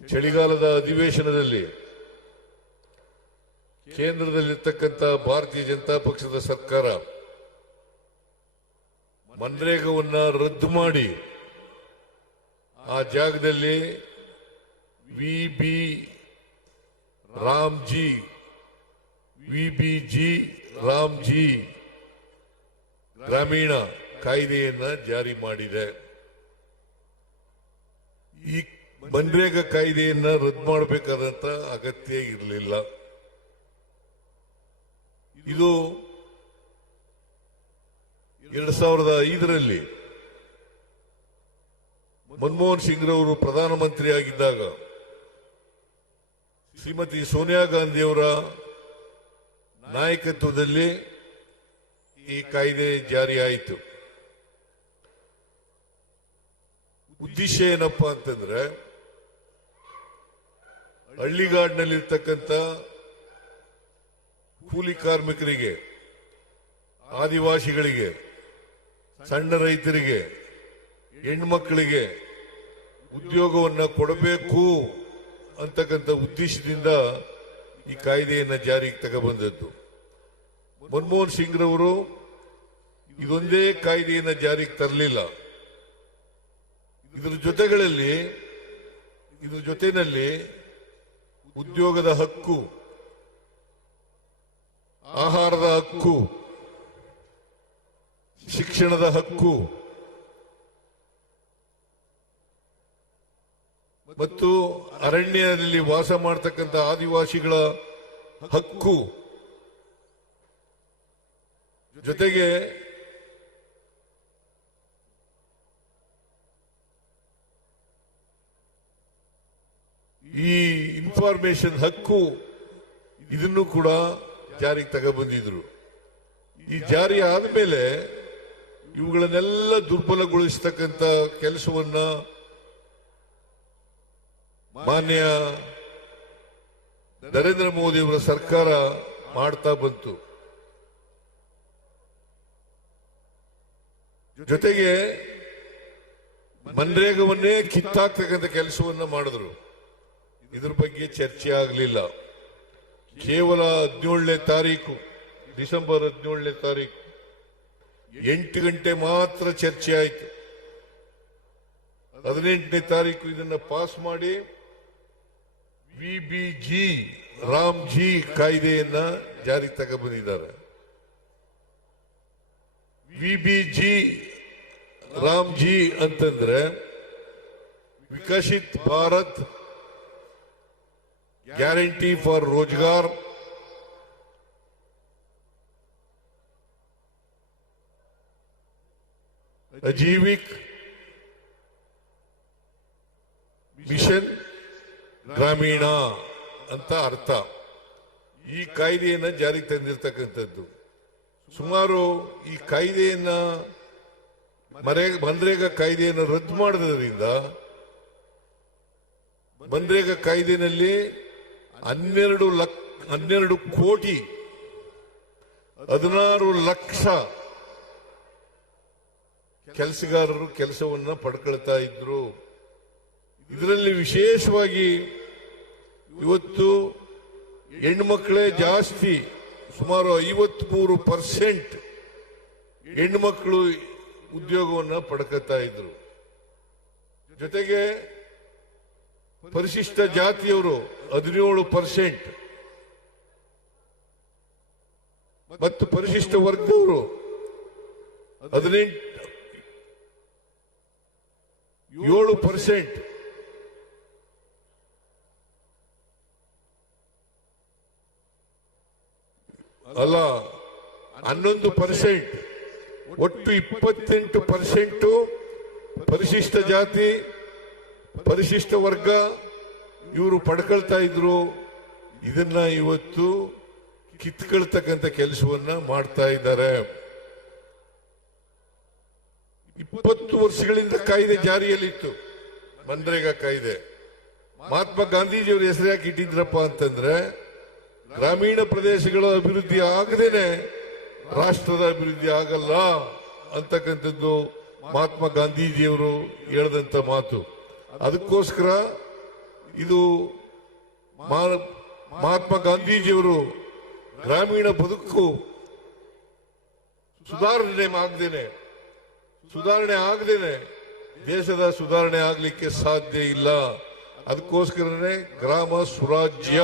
ಚಳಿಗಾಲದ ಅಧಿವೇಶನದಲ್ಲಿ ಕೇಂದ್ರದಲ್ಲಿರ್ತಕ್ಕಂಥ ಭಾರತೀಯ ಜನತಾ ಪಕ್ಷದ ಸರ್ಕಾರ ಮನ್ರೇಗಾವನ್ನ ರದ್ದು ಮಾಡಿ ಆ ಜಾಗದಲ್ಲಿ ವಿಬಿಜಿ ರಾಮ್ಜಿ ಗ್ರಾಮೀಣ ಕಾಯ್ದೆಯನ್ನ ಜಾರಿ ಮಾಡಿದೆ. ಈ ಮನ್ರೇಗಾ ಕಾಯ್ದೆಯನ್ನ ರದ್ದು ಮಾಡಬೇಕಾದಂತ ಅಗತ್ಯ ಇರಲಿಲ್ಲ. ಇದು 2005ರಲ್ಲಿ ಮನಮೋಹನ್ ಸಿಂಗ್ ರವರು ಪ್ರಧಾನಮಂತ್ರಿ ಆಗಿದ್ದಾಗ ಶ್ರೀಮತಿ ಸೋನಿಯಾ ಗಾಂಧಿಯವರ ನಾಯಕತ್ವದಲ್ಲಿ ಈ ಕಾಯ್ದೆ ಜಾರಿಯಾಯಿತು. ಉದ್ದೇಶ ಏನಪ್ಪಾ ಅಂತಂದ್ರೆ ಹಳ್ಳಿಗಾಡಿನಲ್ಲಿರ್ತಕ್ಕಂಥ ಕೂಲಿ ಕಾರ್ಮಿಕರಿಗೆ, ಆದಿವಾಸಿಗಳಿಗೆ, ಸಣ್ಣ ರೈತರಿಗೆ, ಹೆಣ್ಮಕ್ಕಳಿಗೆ ಉದ್ಯೋಗವನ್ನ ಕೊಡಬೇಕು ಅಂತಕ್ಕಂಥ ಉದ್ದೇಶದಿಂದ ಈ ಕಾಯ್ದೆಯನ್ನ ಜಾರಿಗೆ ತಗೊಬಂದದ್ದು. ಮನಮೋಹನ್ ಸಿಂಗ್ ರವರು ಇದೊಂದೇ ಕಾಯ್ದೆಯನ್ನ ಜಾರಿಗೆ ತರಲಿಲ್ಲ. ಇದರ ಜೊತೆಯಲ್ಲಿ ಉದ್ಯೋಗದ ಹಕ್ಕು, ಆಹಾರದ ಹಕ್ಕು, ಶಿಕ್ಷಣದ ಹಕ್ಕು ಮತ್ತು ಅರಣ್ಯದಲ್ಲಿ ವಾಸ ಮಾಡತಕ್ಕಂಥ ಆದಿವಾಸಿಗಳ ಹಕ್ಕು, ಜೊತೆಗೆ ಈ ಇನ್ಫಾರ್ಮೇಶನ್ ಹಕ್ಕು ಇದನ್ನು ಕೂಡ ಜಾರಿಗೆ ತಗೊಬಂದಿದ್ರು. ಈ ಜಾರಿ ಆದಮೇಲೆ ಇವುಗಳನ್ನೆಲ್ಲ ದುರ್ಬಲಗೊಳಿಸತಕ್ಕಂಥ ಕೆಲಸವನ್ನ ಮಾನ್ಯ ನರೇಂದ್ರ ಮೋದಿ ಅವರ ಸರ್ಕಾರ ಮಾಡ್ತಾ ಬಂತು. ಜೊತೆಗೆ ಮನ್ರೇಗಾವನ್ನೇ ಕಿತ್ತಾಕ್ತಕ್ಕಂಥ ಕೆಲಸವನ್ನ ಮಾಡಿದ್ರು. ಇದ್ರ ಬಗ್ಗೆ ಚರ್ಚೆ ಆಗಲಿಲ್ಲ. ಕೇವಲ 17ನೇ ತಾರೀಕು, ಡಿಸೆಂಬರ್ 17ನೇ ತಾರೀಕು 8 ಗಂಟೆ ಮಾತ್ರ ಚರ್ಚೆ ಆಯಿತು. 18ನೇ ತಾರೀಕು ಇದನ್ನ ಪಾಸ್ ಮಾಡಿ ವಿಬಿಜಿ ರಾಮ್ಜಿ ಕಾಯ್ದೆಯನ್ನ ಜಾರಿಗೆ ತಗೊಬಂದಿದ್ದಾರೆ. ವಿಬಿಜಿ ರಾಮ್ಜಿ ಅಂತಂದ್ರೆ Viksit Bharat guarantee for Rozgar, Ajeevika mission Gramin ಅಂತ ಅರ್ಥ. ಈ ಕಾಯ್ದೆಯನ್ನ ಜಾರಿಗೆ ತಂದಿರತಕ್ಕಂಥದ್ದು. ಸುಮಾರು ಈ ಕಾಯ್ದೆಯನ್ನ ಮನ್ರೇಗಾ ಕಾಯ್ದೆಯನ್ನು ರದ್ದು ಮಾಡೋದ್ರಿಂದ ಮನ್ರೇಗಾ ಕಾಯ್ದೆನಲ್ಲಿ 12 ಕೋಟಿ 16 ಲಕ್ಷ ಕೆಲಸಗಾರರು ಕೆಲಸವನ್ನ ಪಡ್ಕೊಳ್ತಾ ಇದ್ರು. ಇದರಲ್ಲಿ ವಿಶೇಷವಾಗಿ ಇವತ್ತು ಹೆಣ್ಮಕ್ಳೇ ಜಾಸ್ತಿ, ಸುಮಾರು 53% ಹೆಣ್ಮಕ್ಳು ಉದ್ಯೋಗವನ್ನ ಪಡ್ಕೊತಾ ಇದ್ರು. ಜೊತೆಗೆ ಪರಿಶಿಷ್ಟ ಜಾತಿಯವರು 17% ಮತ್ತು ಪರಿಶಿಷ್ಟ ವರ್ಗದವರು 7% ಅಲ್ಲ 11%, ಒಟ್ಟು 28% ಪರಿಶಿಷ್ಟ ಜಾತಿ, ಪರಿಶಿಷ್ಟ ವರ್ಗ ಇವರು ಪಡ್ಕೊಳ್ತಾ ಇದ್ರು. ಇದನ್ನ ಇವತ್ತು ಕಿತ್ಕೊಳ್ತಕ್ಕಂಥ ಕೆಲಸವನ್ನ ಮಾಡ್ತಾ ಇದ್ದಾರೆ. 20 ವರ್ಷಗಳಿಂದ ಕಾಯ್ದೆ ಜಾರಿಯಲ್ಲಿತ್ತು ಮನ್ರೇಗಾ ಕಾಯ್ದೆ. ಮಹಾತ್ಮ ಗಾಂಧೀಜಿಯವರು ಹೆಸರು ಯಾಕೆ ಇಟ್ಟಿದ್ರಪ್ಪ ಅಂತಂದ್ರೆ ಗ್ರಾಮೀಣ ಪ್ರದೇಶಗಳ ಅಭಿವೃದ್ಧಿ ಆಗದೇನೆ ರಾಷ್ಟ್ರದ ಅಭಿವೃದ್ಧಿ ಆಗಲ್ಲ ಇದು ಮಹಾತ್ಮ ಗಾಂಧೀಜಿಯವರು ಗ್ರಾಮೀಣ ಬದುಕು ಸುಧಾರಣೆ ಆಗದೇನೆ ದೇಶದ ಸುಧಾರಣೆ ಆಗ್ಲಿಕ್ಕೆ ಸಾಧ್ಯ ಇಲ್ಲ. ಅದಕ್ಕೋಸ್ಕರನೇ ಗ್ರಾಮ ಸುರಾಜ್ಯ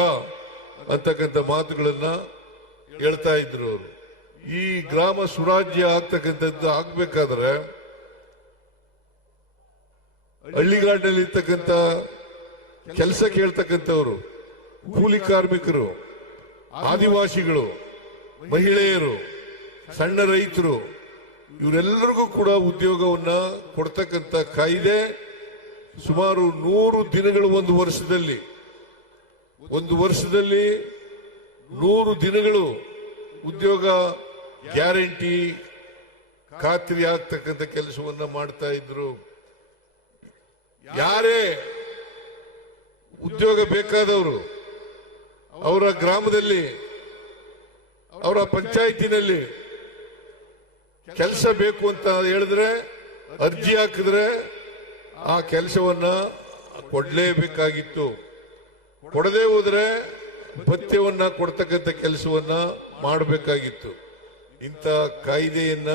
ಅಂತಕ್ಕಂಥ ಮಾತುಗಳನ್ನ ಹೇಳ್ತಾ ಇದ್ರು ಅವರು. ಈ ಗ್ರಾಮ ಸುರಾಜ್ಯ ಆಗ್ತಕ್ಕಂಥದ್ದು ಆಗ್ಬೇಕಾದ್ರೆ ಹಳ್ಳಿಗಾಡಿನಲ್ಲಿ ಇರ್ತಕ್ಕಂಥ ಕೆಲಸ ಕೇಳ್ತಕ್ಕಂಥವ್ರು, ಕೂಲಿ ಕಾರ್ಮಿಕರು, ಆದಿವಾಸಿಗಳು, ಮಹಿಳೆಯರು, ಸಣ್ಣ ರೈತರು, ಇವರೆಲ್ಲರಿಗೂ ಕೂಡ ಉದ್ಯೋಗವನ್ನ ಕೊಡ್ತಕ್ಕಂಥ ಕಾಯ್ದೆ ಸುಮಾರು 100 ದಿನಗಳು ಒಂದು ವರ್ಷದಲ್ಲಿ 100 ದಿನಗಳು ಉದ್ಯೋಗ ಗ್ಯಾರಂಟಿ ಖಾತ್ರಿ ಆಗ್ತಕ್ಕಂಥ ಕೆಲಸವನ್ನ ಮಾಡ್ತಾ ಇದ್ರು. ಯಾರೇ ಉದ್ಯೋಗ ಬೇಕಾದವರು ಅವರ ಗ್ರಾಮದಲ್ಲಿ ಅವರ ಪಂಚಾಯಿತಿನಲ್ಲಿ ಕೆಲಸ ಬೇಕು ಅಂತ ಹೇಳಿದ್ರೆ ಅರ್ಜಿ ಹಾಕಿದ್ರೆ ಆ ಕೆಲಸವನ್ನ ಕೊಡ್ಲೇಬೇಕಾಗಿತ್ತು. ಕೊಡದೆ ಹೋದ್ರೆ ಭತ್ಯವನ್ನ ಕೊಡ್ತಕ್ಕಂಥ ಕೆಲಸವನ್ನ ಮಾಡಬೇಕಾಗಿತ್ತು. ಇಂಥ ಕಾಯ್ದೆಯನ್ನ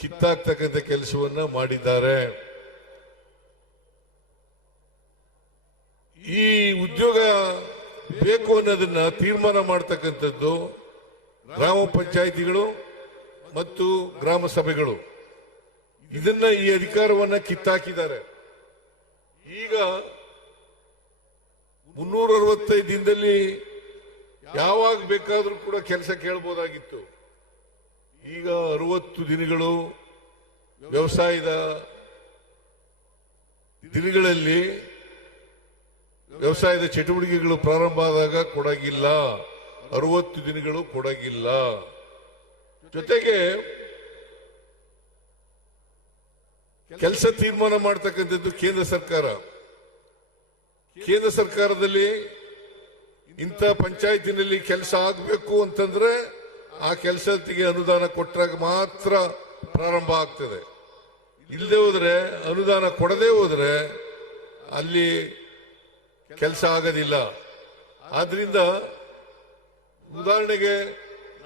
ಕಿತ್ತಾಕ್ತಕ್ಕಂಥ ಕೆಲಸವನ್ನ ಮಾಡಿದ್ದಾರೆ. ಈ ಉದ್ಯೋಗ ಬೇಕು ಅನ್ನೋದನ್ನ ತೀರ್ಮಾನ ಮಾಡತಕ್ಕಂಥದ್ದು ಗ್ರಾಮ ಪಂಚಾಯಿತಿಗಳು ಮತ್ತು ಗ್ರಾಮ ಸಭೆಗಳು. ಇದನ್ನ ಈ ಅಧಿಕಾರವನ್ನ ಕಿತ್ತಾಕಿದ್ದಾರೆ. ಈಗ 365 ದಿನದಲ್ಲಿ ಯಾವಾಗ ಬೇಕಾದ್ರೂ ಕೂಡ ಕೆಲಸ ಕೇಳಬಹುದಾಗಿತ್ತು. ಈಗ 60 ದಿನಗಳು ವ್ಯವಸಾಯದ ದಿನಗಳಲ್ಲಿ ವ್ಯವಸಾಯದ ಚಟುವಟಿಕೆಗಳು ಪ್ರಾರಂಭ ಆದಾಗ ಕೊಡಗಿಲ್ಲ, 60 ದಿನಗಳು ಕೊಡಗಿಲ್ಲ. ಜೊತೆಗೆ ಕೆಲಸ ತೀರ್ಮಾನ ಮಾಡತಕ್ಕಂಥದ್ದು ಕೇಂದ್ರ ಸರ್ಕಾರ. ಕೇಂದ್ರ ಸರ್ಕಾರದಲ್ಲಿ ಇಂಥ ಪಂಚಾಯತಿನಲ್ಲಿ ಕೆಲಸ ಆಗಬೇಕು ಅಂತಂದ್ರೆ ಆ ಕೆಲಸಕ್ಕೆ ಅನುದಾನ ಕೊಟ್ಟಾಗ ಮಾತ್ರ ಪ್ರಾರಂಭ ಆಗ್ತದೆ. ಇಲ್ಲದೆ ಹೋದ್ರೆ, ಅನುದಾನ ಕೊಡದೆ ಹೋದ್ರೆ ಅಲ್ಲಿ ಕೆಲಸ ಆಗೋದಿಲ್ಲ. ಆದ್ರಿಂದ ಉದಾಹರಣೆಗೆ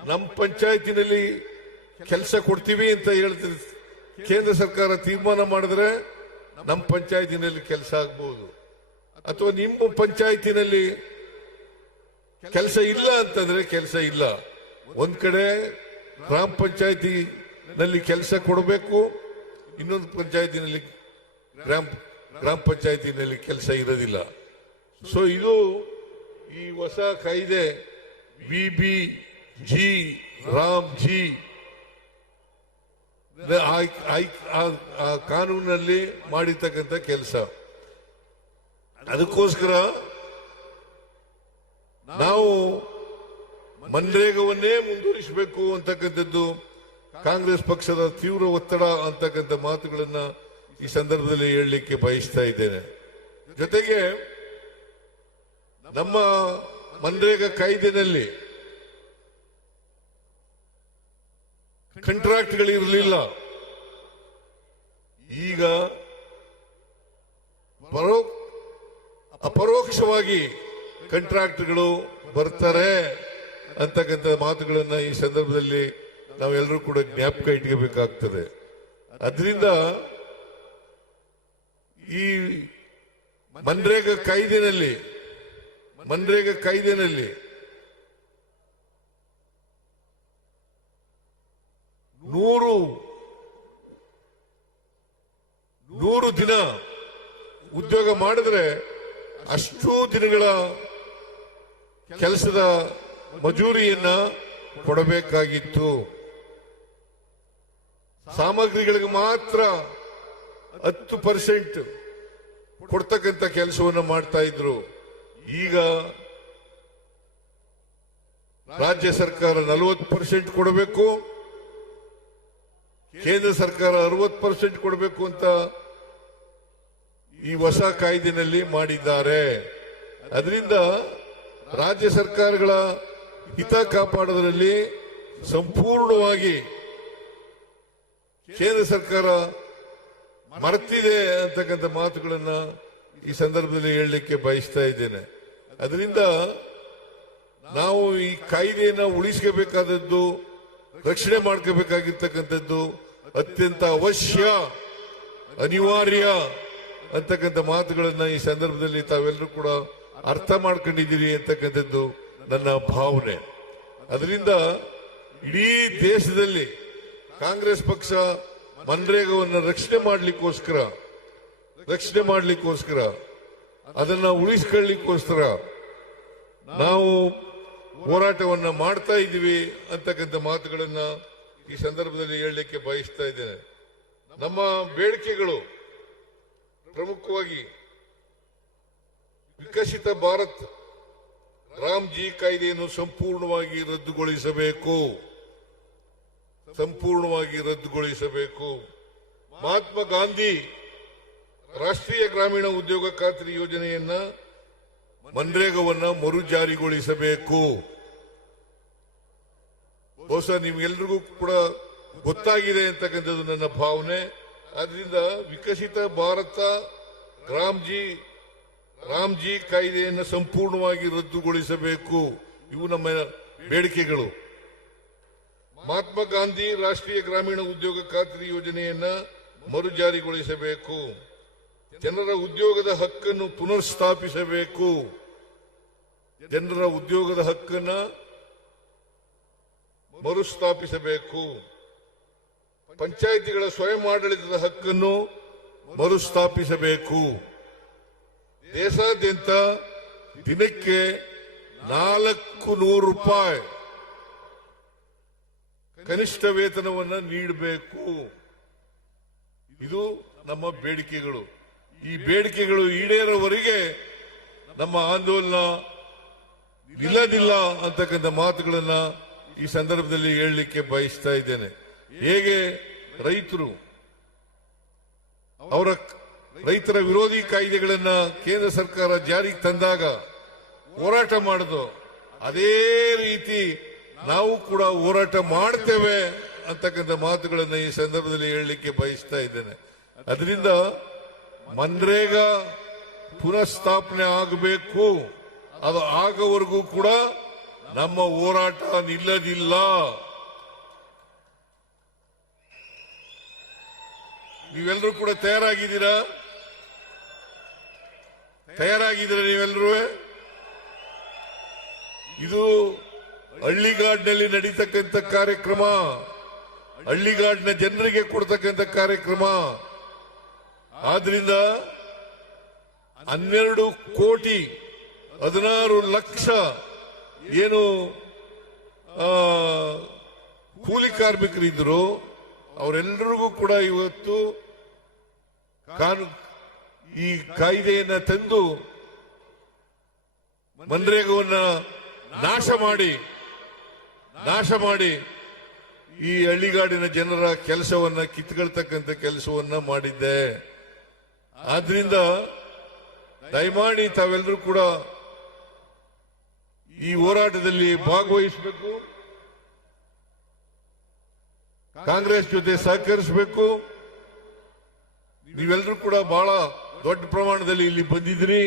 ನಮ್ಮ ಪಂಚಾಯತಿನಲ್ಲಿ ಕೆಲಸ ಕೊಡ್ತೀವಿ ಅಂತ ಹೇಳ್ತೀವಿ, ಕೇಂದ್ರ ಸರ್ಕಾರ ತೀರ್ಮಾನ ಮಾಡಿದ್ರೆ ನಮ್ಮ ಪಂಚಾಯತಿನಲ್ಲಿ ಕೆಲಸ ಆಗ್ಬಹುದು. ಅಥವಾ ನಿಮ್ಮ ಪಂಚಾಯತಿನಲ್ಲಿ ಕೆಲಸ ಇಲ್ಲ ಅಂತಂದ್ರೆ ಕೆಲಸ ಇಲ್ಲ. ಒಂದ್ ಕಡೆ ಗ್ರಾಮ ಪಂಚಾಯತಿನಲ್ಲಿ ಕೆಲಸ ಕೊಡಬೇಕು, ಇನ್ನೊಂದು ಪಂಚಾಯತಿನಲ್ಲಿ ಗ್ರಾಮ ಪಂಚಾಯತಿನಲ್ಲಿ ಕೆಲಸ ಇರೋದಿಲ್ಲ. ಸೊ ಇದು ಈ ಹೊಸ ಕಾಯ್ದೆ VBG ರಾಮ್ಜಿ ಕಾನೂನಿನಲ್ಲಿ ಮಾಡಿರ್ತಕ್ಕಂಥ ಕೆಲಸ. ಅದಕ್ಕೋಸ್ಕರ ನಾವು ಮನ್ರೇಗವನ್ನೇ ಮುಂದುವರಿಸಬೇಕು ಅಂತಕ್ಕಂಥದ್ದು ಕಾಂಗ್ರೆಸ್ ಪಕ್ಷದ ತೀವ್ರ ಒತ್ತಡ ಅಂತಕ್ಕಂಥ ಮಾತುಗಳನ್ನ ಈ ಸಂದರ್ಭದಲ್ಲಿ ಹೇಳಲಿಕ್ಕೆ ಬಯಸ್ತಾ ಇದ್ದೇನೆ. ಜೊತೆಗೆ ನಮ್ಮ ಮನ್ರೇಗಾ ಕಾಯ್ದೆನಲ್ಲಿ ಕಾಂಟ್ರಾಕ್ಟ್ಗಳಿರಲಿಲ್ಲ. ಈಗ ಅಪರೋಕ್ಷವಾಗಿ ಕಾಂಟ್ರಾಕ್ಟ್ಗಳು ಬರ್ತಾರೆ ಅಂತಕ್ಕಂಥ ಮಾತುಗಳನ್ನ ಈ ಸಂದರ್ಭದಲ್ಲಿ ನಾವೆಲ್ಲರೂ ಕೂಡ ಜ್ಞಾಪಕ ಇಟ್ಕೋಬೇಕಾಗ್ತದೆ. ಅದರಿಂದ ಈ ಮನ್ರೇಗಾ ಕಾಯ್ದೆನಲ್ಲಿ 100 ದಿನ ಉದ್ಯೋಗ ಮಾಡಿದ್ರೆ ಅಷ್ಟು ದಿನಗಳ ಕೆಲಸದ ಮಜೂರಿಯನ್ನ ಕೊಡಬೇಕಾಗಿತ್ತು. ಸಾಮಗ್ರಿಗಳಿಗೆ ಮಾತ್ರ 10% ಕೊಡ್ತಕ್ಕಂಥ ಕೆಲಸವನ್ನು ಮಾಡ್ತಾ ಇದ್ರು. ಈಗ ರಾಜ್ಯ ಸರ್ಕಾರ 40% ಕೊಡಬೇಕು, ಕೇಂದ್ರ ಸರ್ಕಾರ 60% ಕೊಡಬೇಕು ಅಂತ ಈ ಹೊಸ ಕಾಯ್ದೆನಲ್ಲಿ ಮಾಡಿದ್ದಾರೆ. ಅದರಿಂದ ರಾಜ್ಯ ಸರ್ಕಾರಗಳ ಹಿತ ಕಾಪಾಡೋದ್ರಲ್ಲಿ ಸಂಪೂರ್ಣವಾಗಿ ಕೇಂದ್ರ ಸರ್ಕಾರ ಮರೆತಿದೆ ಅಂತಕ್ಕಂಥ ಮಾತುಗಳನ್ನ ಈ ಈ ಸಂದರ್ಭದಲ್ಲಿ ಹೇಳಲಿಕ್ಕೆ ಬಯಸ್ತಾ ಇದ್ದೇನೆ. ಅದರಿಂದ ನಾವು ಈ ಕಾಯ್ದೆಯನ್ನು ಉಳಿಸ್ಕೋಬೇಕಾದದ್ದು, ರಕ್ಷಣೆ ಮಾಡ್ಕೋಬೇಕಾಗಿರ್ತಕ್ಕಂಥದ್ದು ಅತ್ಯಂತ ಅವಶ್ಯ, ಅನಿವಾರ್ಯ ಅಂತಕ್ಕಂಥ ಮಾತುಗಳನ್ನ ಈ ಸಂದರ್ಭದಲ್ಲಿ ತಾವೆಲ್ಲರೂ ಕೂಡ ಅರ್ಥ ಮಾಡ್ಕೊಂಡಿದ್ದೀರಿ ಅಂತಕ್ಕಂಥದ್ದು ನನ್ನ ಭಾವನೆ. ಅದರಿಂದ ಇಡೀ ದೇಶದಲ್ಲಿ ಕಾಂಗ್ರೆಸ್ ಪಕ್ಷ ಮನ್ರೇಗಾವನ್ನು ರಕ್ಷಣೆ ಮಾಡಲಿಕ್ಕೋಸ್ಕರ ಅದನ್ನ ಉಳಿಸ್ಕೊಳ್ಳಿಕ್ಕೋಸ್ಕರ ನಾವು ಹೋರಾಟವನ್ನ ಮಾಡ್ತಾ ಇದ್ದೀವಿ ಅಂತಕ್ಕಂಥ ಮಾತುಗಳನ್ನ ಈ ಸಂದರ್ಭದಲ್ಲಿ ಹೇಳಲಿಕ್ಕೆ ಬಯಸ್ತಾ ಇದ್ದೇನೆ. ನಮ್ಮ ಬೇಡಿಕೆಗಳು ಪ್ರಮುಖವಾಗಿ ವಿಕಸಿತ ಭಾರತ್ ರಾಮ್ಜಿ ಕಾಯ್ದೆಯನ್ನು ಸಂಪೂರ್ಣವಾಗಿ ರದ್ದುಗೊಳಿಸಬೇಕು. ಮಹಾತ್ಮ ಗಾಂಧಿ ರಾಷ್ಟ್ರೀಯ ಗ್ರಾಮೀಣ ಉದ್ಯೋಗ ಖಾತ್ರಿ ಯೋಜನೆಯನ್ನ ಮನ್ರೇಗಾವನ್ನ ಮರು ಜಾರಿಗೊಳಿಸಬೇಕು. ಬಹುಶಃ ನಿಮ್ಗೆಲ್ರಿಗೂ ಕೂಡ ಗೊತ್ತಾಗಿದೆ ಅಂತಕ್ಕಂಥದ್ದು ನನ್ನ ಭಾವನೆ. ಆದ್ರಿಂದ ವಿಕಸಿತ ಭಾರತ ರಾಮ್ಜಿ ಕಾಯ್ದೆಯನ್ನು ಸಂಪೂರ್ಣವಾಗಿ ರದ್ದುಗೊಳಿಸಬೇಕು. ಇವು ನಮ್ಮ ಬೇಡಿಕೆಗಳು. ಮಹಾತ್ಮ ಗಾಂಧಿ ರಾಷ್ಟ್ರೀಯ ಗ್ರಾಮೀಣ ಉದ್ಯೋಗ ಖಾತ್ರಿ ಯೋಜನೆಯನ್ನ ಮರು ಜಾರಿಗೊಳಿಸಬೇಕು. ಜನರ ಉದ್ಯೋಗದ ಹಕ್ಕನ್ನು ಪುನರ್ಸ್ಥಾಪಿಸಬೇಕು. ಜನರ ಉದ್ಯೋಗದ ಹಕ್ಕನ್ನ ಮರುಸ್ಥಾಪಿಸಬೇಕು. ಪಂಚಾಯಿತಿಗಳ ಸ್ವಯಂ ಆಡಳಿತದ ಹಕ್ಕನ್ನು ಮರುಸ್ಥಾಪಿಸಬೇಕು. ದೇಶಾದ್ಯಂತ ದಿನಕ್ಕೆ 400 ರೂಪಾಯಿ ಕನಿಷ್ಠ ವೇತನವನ್ನು ನೀಡಬೇಕು. ಇದು ನಮ್ಮ ಬೇಡಿಕೆಗಳು. ಈ ಬೇಡಿಕೆಗಳು ಈಡೇರೋವರೆಗೆ ನಮ್ಮ ಆಂದೋಲನ ನಿಲ್ಲದಿಲ್ಲ ಅಂತಕ್ಕಂಥ ಮಾತುಗಳನ್ನ ಈ ಸಂದರ್ಭದಲ್ಲಿ ಹೇಳಲಿಕ್ಕೆ ಬಯಸ್ತಾ ಇದ್ದೇನೆ. ಹೇಗೆ ರೈತರ ವಿರೋಧಿ ಕಾಯ್ದೆಗಳನ್ನ ಕೇಂದ್ರ ಸರ್ಕಾರ ಜಾರಿಗೆ ತಂದಾಗ ಹೋರಾಟ ಮಾಡಿದ್ರು, ಅದೇ ರೀತಿ ನಾವು ಕೂಡ ಹೋರಾಟ ಮಾಡ್ತೇವೆ ಅಂತಕ್ಕಂಥ ಮಾತುಗಳನ್ನ ಈ ಸಂದರ್ಭದಲ್ಲಿ ಹೇಳಲಿಕ್ಕೆ ಬಯಸ್ತಾ ಇದ್ದೇನೆ. ಅದರಿಂದ ಮನ್ರೇಗಾ ಪುನಃಸ್ಥಾಪನೆ ಆಗಬೇಕು. ಅದು ಆಗೋವರೆಗೂ ಕೂಡ ನಮ್ಮ ಹೋರಾಟ ನಿಲ್ಲದಿಲ್ಲ. ನೀವೆಲ್ಲರೂ ಕೂಡ ತಯಾರಾಗಿದ್ದೀರಾ ನೀವೆಲ್ಲರೂ? ಇದು ಹಳ್ಳಿಗಾಡಿನಲ್ಲಿ ನಡೀತಕ್ಕಂಥ ಕಾರ್ಯಕ್ರಮ, ಹಳ್ಳಿಗಾಡಿನ ಜನರಿಗೆ ಕೊಡ್ತಕ್ಕಂಥ ಕಾರ್ಯಕ್ರಮ. ಆದ್ರಿಂದ 12 ಕೋಟಿ 16 ಲಕ್ಷ ಏನು ಕೂಲಿ ಕಾರ್ಮಿಕರಿದ್ರು ಅವರೆಲ್ಲರಿಗೂ ಕೂಡ ಇವತ್ತು ಈ ಕಾಯ್ದೆಯನ್ನ ತಂದು ಮನ್ರೇಗಾವನ್ನ ನಾಶ ಮಾಡಿ ಈ ಹಳ್ಳಿಗಾಡಿನ ಜನರ ಕೆಲಸವನ್ನ ಕಿತ್ಕೊಳ್ತಕ್ಕಂಥ ಕೆಲಸವನ್ನ ಮಾಡಿದ್ದೆ. ಆದ್ರಿಂದ ದಯಮಾಡಿ ತಾವೆಲ್ಲರೂ ಕೂಡ ಈ ಹೋರಾಟದಲ್ಲಿ ಭಾಗವಹಿಸಬೇಕು, ಕಾಂಗ್ರೆಸ್ ಜೊತೆ ಸಹಕರಿಸಬೇಕು. ನೀವೆಲ್ಲರೂ ಕೂಡ ಬಹಳ ದೊಡ್ಡ ಪ್ರಮಾಣದಲ್ಲಿ ಇಲ್ಲಿ ಬಂದಿದ್ರಿ.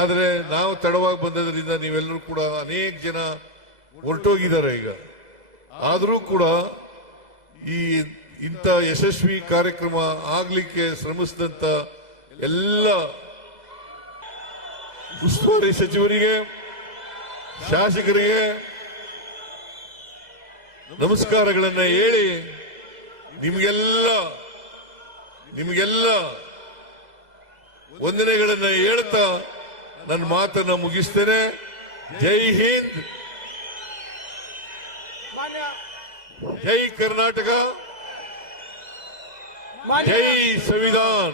ಆದರೆ ನಾವು ತಡವಾಗಿ ಬಂದದ್ರಿಂದ ನೀವೆಲ್ಲರೂ ಕೂಡ ಅನೇಕ ಜನ ಹೊರಟೋಗಿದ್ದಾರೆ ಈಗ. ಆದರೂ ಕೂಡ ಇಂಥ ಯಶಸ್ವಿ ಕಾರ್ಯಕ್ರಮ ಆಗ್ಲಿಕ್ಕೆ ಶ್ರಮಿಸಿದಂತ ಎಲ್ಲ ಉಸ್ತುವಾರಿ ಸಚಿವರಿಗೆ, ಶಾಸಕರಿಗೆ ನಮಸ್ಕಾರಗಳನ್ನ ಹೇಳಿ ನಿಮಗೆಲ್ಲ ವಂದನೆಗಳನ್ನ ಹೇಳ್ತಾ ನನ್ನ ಮಾತನ್ನ ಮುಗಿಸ್ತೇನೆ. ಜೈ ಹಿಂದ್, ಜೈ ಕರ್ನಾಟಕ, ಜೈ ಸಂವಿಧಾನ.